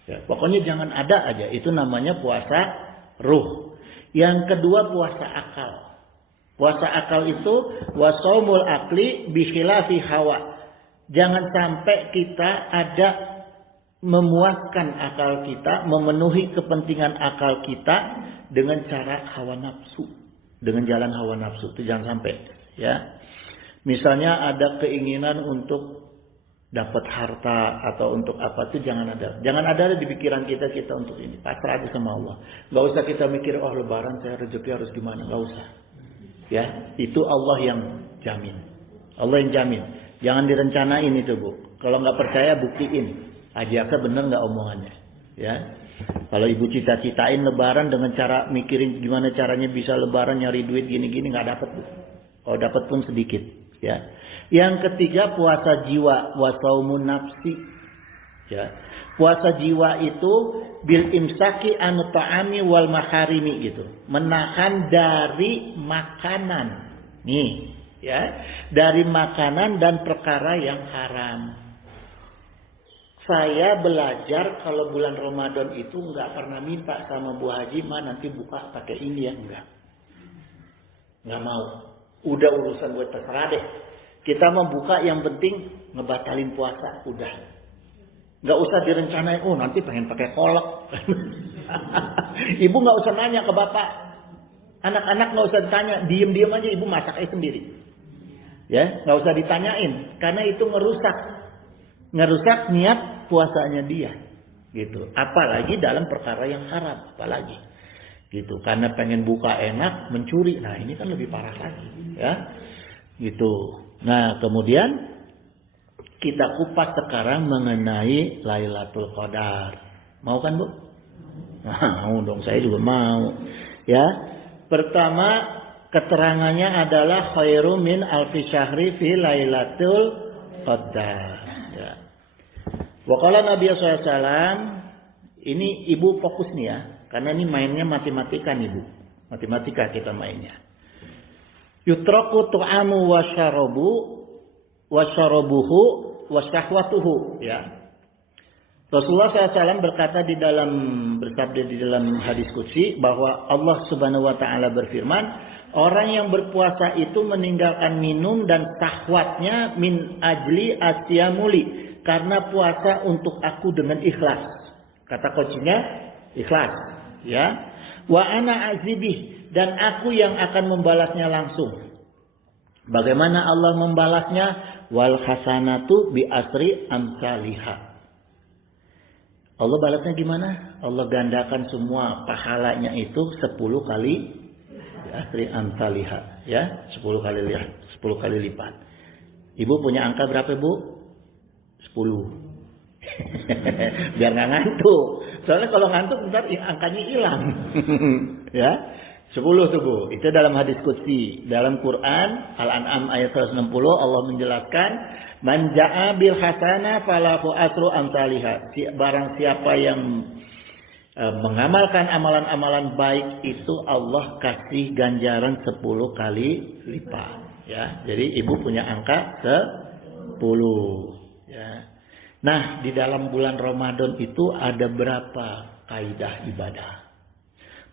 Ya, pokoknya jangan ada aja. Itu namanya puasa ruh. Yang kedua puasa akal. Puasa akal itu wasaumul akli bi khilafi hawa. Jangan sampai kita ada memuaskan akal kita, memenuhi kepentingan akal kita dengan cara hawa nafsu, dengan jalan hawa nafsu. Itu jangan sampai. Ya, misalnya ada keinginan untuk dapat harta atau untuk apa itu jangan ada. Jangan ada di pikiran kita untuk ini. Pasrah aja sama Allah. Gak usah kita mikir lebaran saya rezeki harus gimana. Gak usah. Ya, itu Allah yang jamin. Allah yang jamin. Jangan direncanain itu Bu. Kalau nggak percaya buktiin. Ajaknya bener nggak omongannya. Ya. Kalau ibu cita-citain lebaran dengan cara mikirin gimana caranya bisa lebaran nyari duit gini-gini nggak dapat Bu. Kalau dapat pun sedikit, ya. Yang ketiga puasa jiwa, wasaumun nafsi. Ya. Puasa jiwa itu bil imsaki an ta'ami wal maharimi gitu. Menahan dari makanan. Nih, ya. Dari makanan dan perkara yang haram. Saya belajar kalau bulan Ramadan itu nggak pernah minta sama Bu Haji, nanti buka pakai ini ya, enggak. Nggak mau. Udah urusan gue terserah deh. Kita membuka yang penting ngebatalin puasa. Udah. Gak usah direncanain. Nanti pengen pakai kolak. Ibu gak usah nanya ke bapak. Anak-anak gak usah ditanya. Diem-diem aja ibu masak aja sendiri. Ya, gak usah ditanyain. Karena itu ngerusak. Ngerusak niat puasanya dia. Gitu. Apalagi dalam perkara yang haram. Apalagi. Gitu. Karena pengen buka enak, mencuri. Nah ini kan lebih parah lagi. Ya, gitu. Nah kemudian kita kupas sekarang mengenai Lailatul Qadar. Mau kan Bu? Mau dong, saya juga mau. Ya, pertama keterangannya adalah khairu min alfi syahri fi Lailatul Qadar. Ya. Wa qala Nabi SAW, ini ibu fokus nih ya, karena ini mainnya matematika nih Bu. Matematika kita mainnya. Yutraku tu'amu wasyarabuhu wasyahwatuhu. Ya. Rasulullah SAW berkata bersabda di dalam hadis qudsi bahwa Allah Subhanahu wa taala berfirman, orang yang berpuasa itu meninggalkan minum dan syahwatnya min ajli asyamuli, karena puasa untuk aku dengan ikhlas. Kata kuncinya ikhlas, ya. Wa ana azibih, dan aku yang akan membalasnya langsung. Bagaimana Allah membalasnya? Wal hasanatu bi asri amsalihha. Allah balasnya gimana? Allah gandakan semua pahalanya itu 10 kali asri amsalihha, ya, 10 kali lipat. Ibu punya angka berapa, Bu? 10. Biar nggak ngantuk. Soalnya kalau ngantuk ntar angkanya hilang. Ya. 10 tuh, Bu. Itu dalam hadis qudsi. Dalam Quran Al-An'am ayat 160 Allah menjelaskan, man ja'a bil hasanah falahu asru amsalihha. Barang siapa yang mengamalkan amalan-amalan baik itu Allah kasih ganjaran 10 kali lipat, ya. Jadi ibu punya angka 10, ya. Nah, di dalam bulan Ramadan itu ada berapa kaidah ibadah?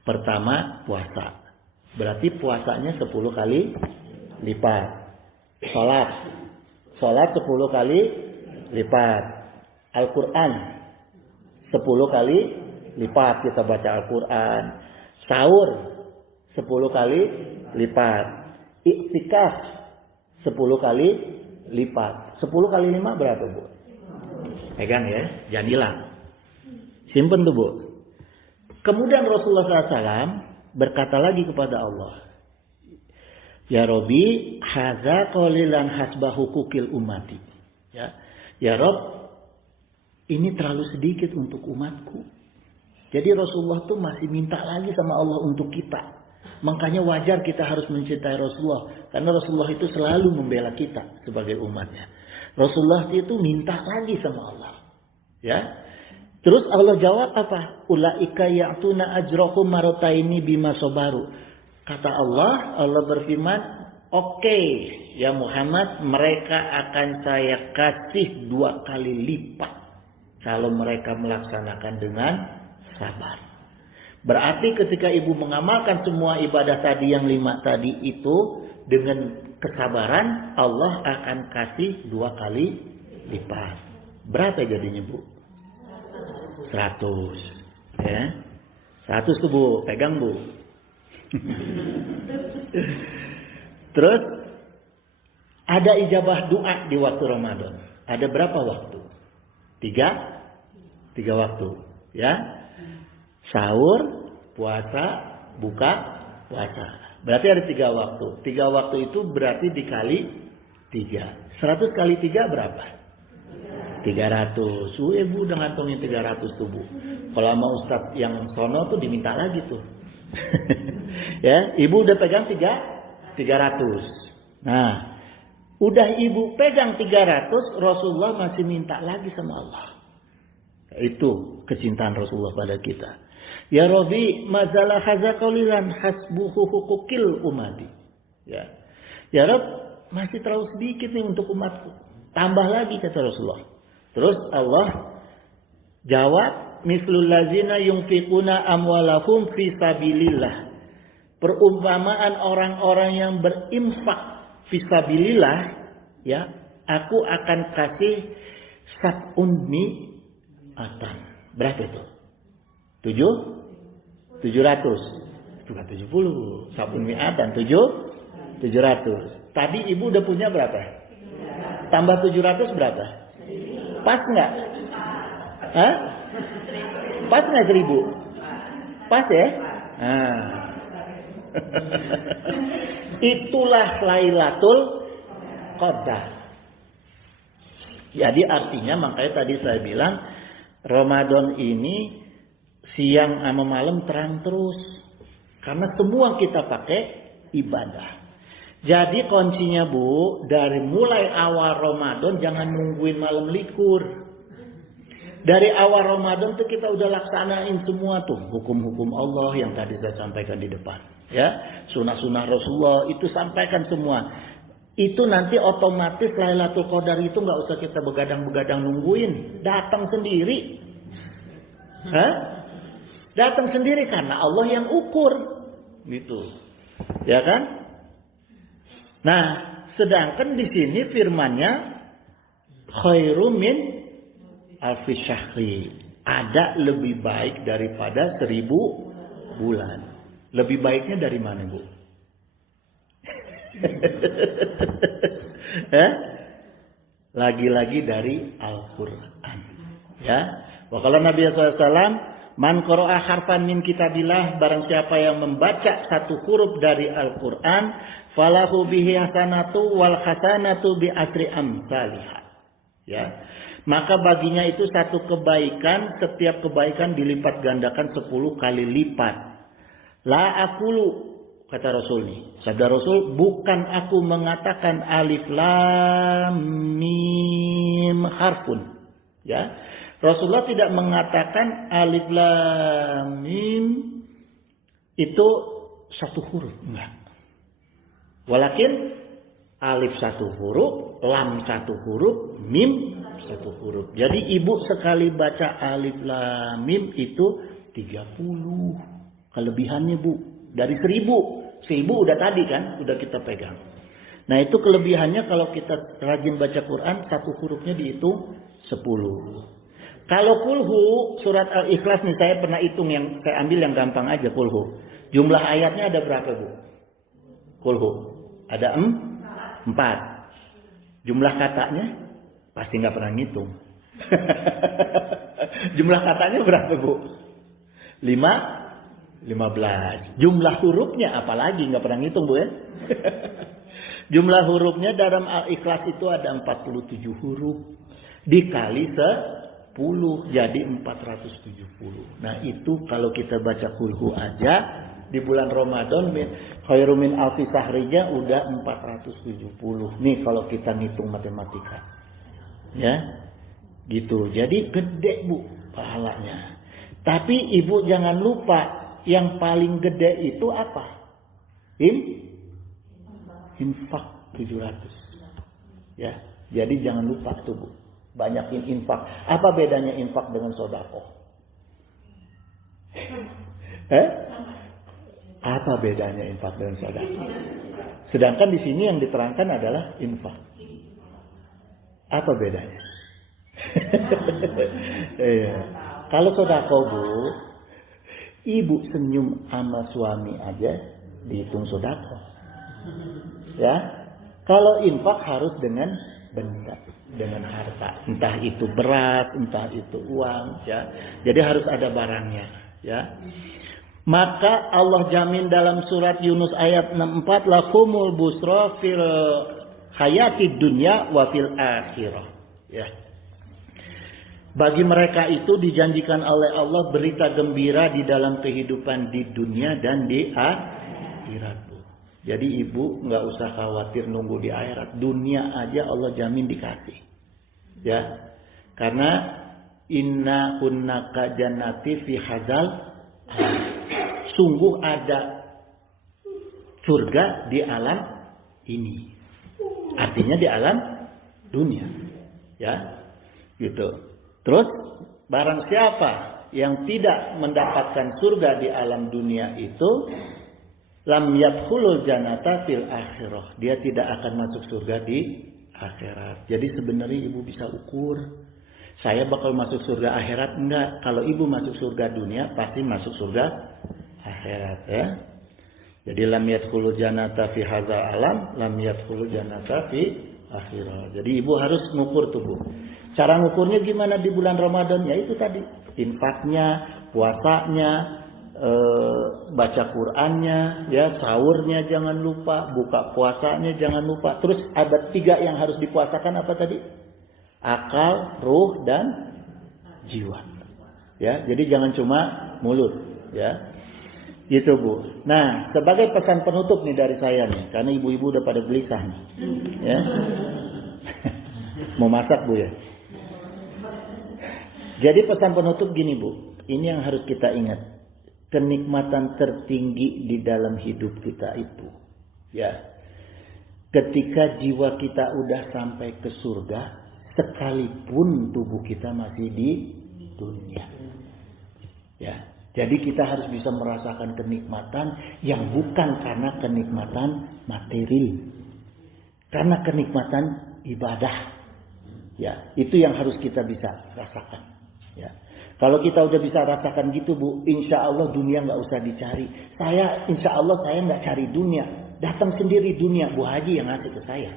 Pertama, puasa. Berarti puasanya 10 kali lipat. Salat 10 kali lipat. Al-Qur'an 10 kali lipat kita baca Al-Qur'an. Sahur 10 kali lipat. Iktikaf 10 kali lipat. 10 kali 5 berapa, Bu? Pegang ya, jangan hilang. Simpen tuh, Bu. Kemudian Rasulullah SAW berkata lagi kepada Allah, ya Robbi, haza qalilan hasbahu kukil umati. Ya Rob, ini terlalu sedikit untuk umatku. Jadi Rasulullah tuh masih minta lagi sama Allah untuk kita. Makanya wajar kita harus mencintai Rasulullah, karena Rasulullah itu selalu membela kita sebagai umatnya. Rasulullah itu minta lagi sama Allah. Ya. Terus Allah jawab apa? Ulaika ya'tuna ajrahum marataini bima sabaru. Kata Allah berfirman, oke, ya Muhammad, mereka akan saya kasih 2 kali lipat kalau mereka melaksanakan dengan sabar. Berarti ketika ibu mengamalkan semua ibadah tadi yang 5 tadi itu dengan kesabaran, Allah akan kasih 2 kali lipat. Berapa jadinya, Bu? 100. Ya. 100 tuh, Bu. Pegang, Bu. Terus ada ijabah doa di waktu Ramadan. Ada berapa waktu? 3 waktu, ya. Sahur, puasa, buka, puasa. Berarti ada 3 waktu. 3 waktu itu berarti dikali 3. 100 kali 3 berapa? 300. Ibu udah ngantongin 300 tuh, Bu. Kalau sama Ustadz yang sono tuh diminta lagi tuh. Ya, ibu udah pegang 300. Nah, udah ibu pegang 300, Rasulullah masih minta lagi sama Allah. Itu kecintaan Rasulullah pada kita. Ya Rabbi, mazalah haza qalilan hasbuhu hukukil umati. Ya Rabb, masih terlalu sedikit nih untuk umatku. Tambah lagi kata Rasulullah. Terus Allah jawab, mislul lazina yunfiquna amwalahum fi sabilillah. Perumpamaan orang-orang yang berinfak fi sabilillah, ya, aku akan kasih sab'un mi'atan. Berapa itu? 700. Bukan 70. Sab'un mi'atan 700. Tadi ibu udah punya berapa? Tambah 700 berapa? Pas nggak? Hah? Pas nggak 1000? Pas ya? Nah. Itulah Lailatul Qadar. Jadi artinya makanya tadi saya bilang Ramadan ini siang sama malam terang terus. Karena semua kita pakai ibadah. Jadi kuncinya, Bu, dari mulai awal Ramadan jangan nungguin malam likur. Dari awal Ramadan tuh kita udah laksanain semua tuh hukum-hukum Allah yang tadi saya sampaikan di depan, ya. Sunnah-sunnah Rasulullah itu sampaikan semua. Itu nanti otomatis Lailatul Qadar itu nggak usah kita begadang-begadang nungguin, datang sendiri. Datang sendiri karena Allah yang ukur, gitu, ya kan? Nah, sedangkan di sini firman-Nya khairum min alfi syahri. Ada lebih baik daripada 1000 bulan. Lebih baiknya dari mana, Bu? Lagi-lagi dari Al-Quran. Ya. Wa qala Nabi SAW, man qara'a harfan min kitabillah, barang siapa yang membaca satu huruf dari Al-Quran, falahu bihi hasanatu wal hasanatu bi asri amsalihah. Ya. Maka baginya itu satu kebaikan, setiap kebaikan dilipat gandakan 10 kali lipat. La aqulu, kata Rasul nih. Sabda Rasul, bukan aku mengatakan alif lam mim harfun. Ya. Rasulullah tidak mengatakan alif lam mim itu satu huruf, enggak. Walakin alif satu huruf, lam satu huruf, mim satu huruf. Jadi ibu sekali baca alif lam mim itu 30. Kelebihannya, Bu, dari 1000. 1000 udah tadi kan, udah kita pegang. Nah, itu kelebihannya kalau kita rajin baca Quran, satu hurufnya dihitung 10. Kalau kulhu, surat Al-Ikhlas nih, saya pernah hitung, yang saya ambil yang gampang aja, kulhu. Jumlah ayatnya ada berapa, Bu? Kulhu. Ada 4. Jumlah katanya pasti nggak pernah ngitung. Jumlah katanya berapa, Bu? 15. Jumlah hurufnya apalagi nggak pernah ngitung, Bu, ya. Jumlah hurufnya dalam Al-Ikhlas itu ada 47 huruf. Dikali 10 jadi 470. Nah, itu kalau kita baca kulhu aja di bulan Ramadan, khairum min alfi sahrinya udah 470. Nih kalau kita ngitung matematika. Ya. Gitu. Jadi gede, Bu, pahalanya. Tapi ibu jangan lupa, yang paling gede itu apa? Infak 700. Ya. Jadi jangan lupa tuh, Bu. Banyakin infak. Apa bedanya infak dengan sedekah? Apa bedanya infak dengan sedekah? Sedangkan di sini yang diterangkan adalah infak. Apa bedanya? Iya. Kalau sedekah, Bu, ibu senyum sama suami aja dihitung sedekah. Ya. Kalau infak harus dengan benda, dengan harta, entah itu beras, entah itu uang, ya. Jadi harus ada barangnya, ya. Maka Allah jamin dalam surat Yunus ayat 64, lakumul busra fil hayatid dunya wa fil akhirah, ya. Bagi mereka itu dijanjikan oleh Allah berita gembira di dalam kehidupan di dunia dan di akhirat. Jadi ibu nggak usah khawatir nunggu di akhirat. Dunia aja Allah jamin dikasih. Ya. Karena inna kunnaka jannati fi hadzal. Sungguh ada surga di alam ini. Artinya di alam dunia. Ya. Gitu. Terus barang siapa yang tidak mendapatkan surga di alam dunia itu, lam yadkhulul jannata fil akhirah. Dia tidak akan masuk surga di akhirat. Jadi sebenarnya ibu bisa ukur, saya bakal masuk surga akhirat enggak? Kalau ibu masuk surga dunia, pasti masuk surga akhirat, ya. Jadi lam yadkhulul jannata fi hadzal alam, lam yadkhulul jannata fi akhirah. Jadi ibu harus ngukur tuh, Bu. Cara ngukurnya gimana di bulan Ramadan? Ya itu tadi, infaknya, puasanya, baca Qur'annya, ya, sahurnya jangan lupa, buka puasanya jangan lupa. Terus ada 3 yang harus dipuasakan, apa tadi? Akal, ruh, dan jiwa. Ya, jadi jangan cuma mulut, ya. Gitu, Bu. Nah, sebagai pesan penutup nih dari saya nih, karena ibu-ibu udah pada gelisah nih. Ya. Mau masak, Bu, ya. Jadi pesan penutup gini, Bu. Ini yang harus kita ingat. Kenikmatan tertinggi di dalam hidup kita itu, ya, ketika jiwa kita udah sampai ke surga, sekalipun tubuh kita masih di dunia, ya. Jadi kita harus bisa merasakan kenikmatan yang bukan karena kenikmatan materi, karena kenikmatan ibadah, ya. Itu yang harus kita bisa rasakan, ya. Kalau kita udah bisa rasakan gitu Bu, insya Allah dunia nggak usah dicari. Insya Allah saya nggak cari dunia, datang sendiri dunia. Bu Haji yang ngasih ke saya.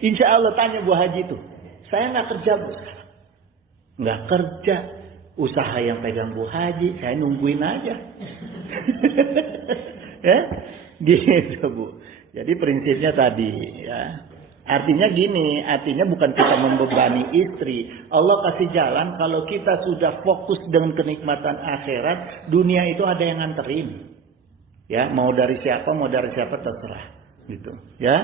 Insya Allah tanya Bu Haji itu, saya nggak kerja Bu, nggak kerja, usaha yang pegang Bu Haji, saya nungguin aja. Ya, gitu Bu. Jadi prinsipnya tadi ya. Artinya gini, artinya bukan kita membebani istri. Allah kasih jalan kalau kita sudah fokus dengan kenikmatan akhirat, dunia itu ada yang nganterin. Ya, mau dari siapa terserah, gitu. Ya.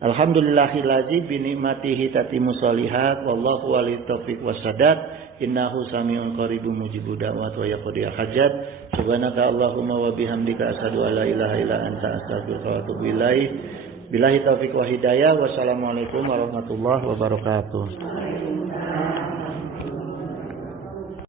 Alhamdulillahillazi bi ni'matihi tatimmu sholihat wallahu waliyut taufiq wasadat innahu samiun qaribun mujibud da'wat wa yaqdi hajat subhanaka allahumma wa bihamdika asyhadu an la ilaha illa anta astaghfiruka wa atubu ilaik. Billahi taufiq wa hidayah. Wassalamualaikum warahmatullahi wabarakatuh.